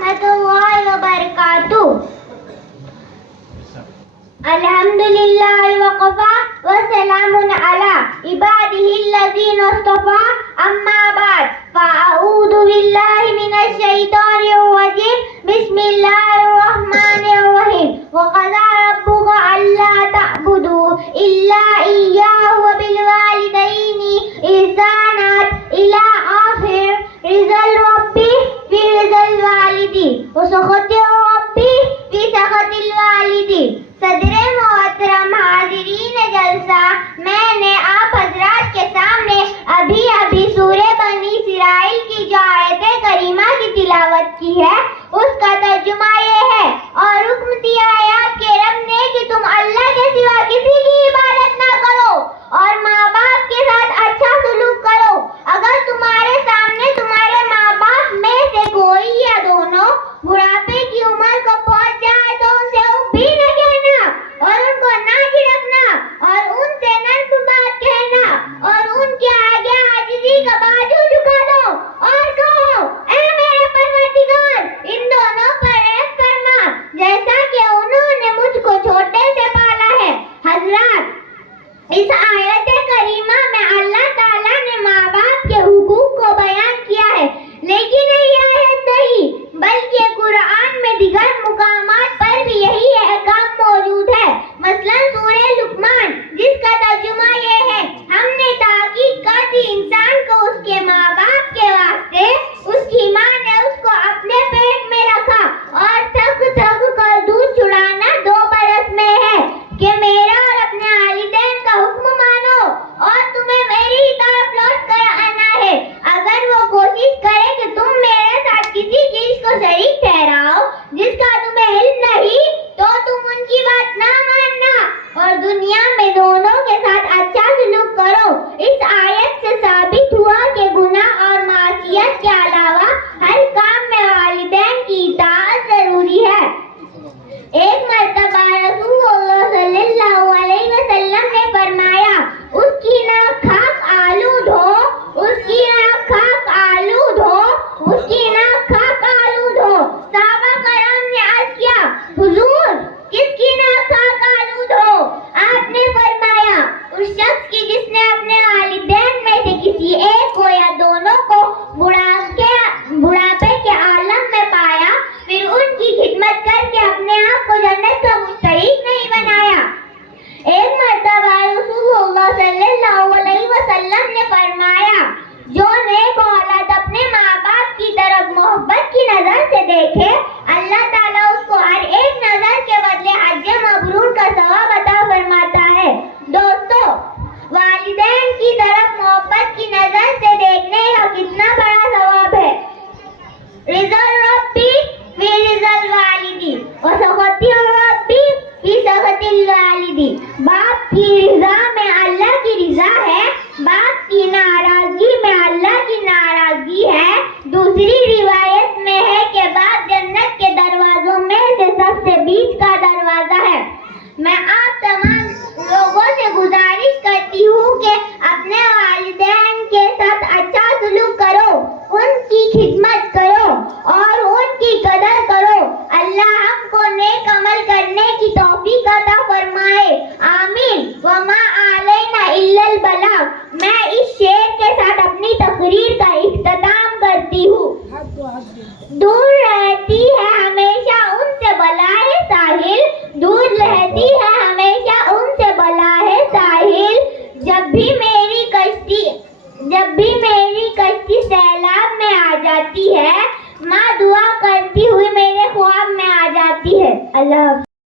warahmatullahi wabarakatuh. Alhamdulillahi wa qafa wa salamun ala ibadihi alladhina istafa, amma ba'd, fa a'udhu billahi minash shaitanir rajim. Bismillahir rahmanir rahim. Wa qala rabbuka alla ta'budu illa iyyahu wa bil walidayni ihsana ila akhir rizal rabbi fi rizal walidi wa sakhati rabbi fi sakhatil walidi. صدر محترم حاضرین جلسہ، میں نے آپ حضرات کے سامنے ابھی سورہ بنی اسرائیل کی جو آیت کریمہ کی تلاوت کی ہے اس کا ترجمہ یہ ہے، اور حکم دیا ہے آپ کے رب نے کہ تم اللہ کے سوا کسی کی عبادت نہ کرو اور ماں باپ کے ساتھ اچھا سلوک کرو۔ اگر تمہارے سامنے تمہارے ماں باپ میں سے کوئی یا دونوں بڑھاپے کی عمر کو پہنچ جائے تو ان سے بھی نہ کہنا اور ان کو نہ جھڑکنا اور ان سے نرم بات کہنا اور ان کے آگے عاجزی کا بازو جھکا دو اور کہو، اے میرے پروردگار، ان دونوں پر رحم فرما جیسا کہ انہوں نے مجھ کو چھوٹے سے پالا ہے۔ حضرات، اس آیت کریمہ میں اللہ تعالیٰ نے ماں باپ کے حقوق کو بیان کیا ہے، لیکن یہ آیت نہیں بلکہ قرآن میں دیگر مقامات پر بھی یہی احکام موجود ہے۔ مثلاً سورہ لقمان، جس کا ترجمہ یہ ہے، ہم نے تحقیق کر دی انسان کو اس کے ماں باپ کے واسطے اس کی ماں نے اس کو اپنے پیٹ میں رکھا اور تھک تھک کر دودھ چھڑانا 2 برس میں ہے کہ میرا اور اپنے والدین کا حکم مانو اور تمہیں میری ہی طرف لوٹ کر آنا ہے۔ اگر وہ کوشش کرے کہ تم میرے ساتھ کسی چیز کو شریک ٹھہراؤ جس کا تمہیں علم نہیں تو تم ان کی بات نہ ماننا اور دنیا میں دونوں کے ساتھ اچھا سلوک کرو۔ اس آیت سے ثابت ہوا کہ گناہ اور معصیت کے علاوہ ہر کام میں والدین کی اطاعت ضروری ہے۔ ایک مرتبہ رسول اللہ صلی اللہ علیہ وسلم نے فرمایا، اس کی ناک خاک آلود ہو، اس کی ناک خاک آلود ہو، اس کی ناک خاک آلود ہو۔ صحابہ کرام نے عرض کیا، حضور، کس کی ناک خاک آلود ہو؟ آپ نے فرمایا، اس شخص کی جس نے اپنے والدین میں سے کسی ایک کو یا دونوں کو بڑھاپے کے عالم میں پایا، پھر ان کی خدمت کر کے اپنے آپ کو جنت کا مستحق نہیں بنایا۔ ایک مرتبہ رسول اللہ صلی اللہ علیہ وسلم نے فرمایا، جو نیک اولاد اپنے ماں باپ کی طرف محبت کی نظر سے دیکھے، اللہ تعالیٰ اس کو ہر ایک نظر کے بدلے حج مبرور کا ثواب عطا فرماتا ہے۔ دوستو، والدین کی طرف محبت کی نظر سے دیکھنے کا کتنا بڑا ثواب ہے۔ رضا ربی فی رضا الوالدی وسخط ربی فی سخط الوالدی۔ باپ کی رضا میں اللہ کی رضا ہے، باپ کی ناراضگی میں اللہ کی ناراضگی ہے۔ دوسری روایت میں ہے کہ باپ جنت کے دروازوں میں سے سب سے بیچ کا دروازہ ہے۔ میں آپ تمام لوگوں سے گزارش کرتی ہوں کہ اپنے والدین کے ساتھ اچھا سلوک کرو، ان کی خدمت کرو اور ان کی قدر کرو۔ اللہ ہم کو نیک عمل کرنے کی توفیق عطا فرمائے، آمین۔ وما علینا الا البلاغ۔ میں اس شعر کے ساتھ اپنی تقریر کا اختتام کرتی ہوں۔ دور رہتی ہے ہمیشہ ان سے بلائے ساحل، دور رہتی ہے ہمیشہ ان سے بلائے ساحل۔ جب بھی میری کشتی سیلاب میں آ جاتی ہے، ماں دعا کرتی ہوئی میرے خواب میں آ جاتی ہے۔ اللہ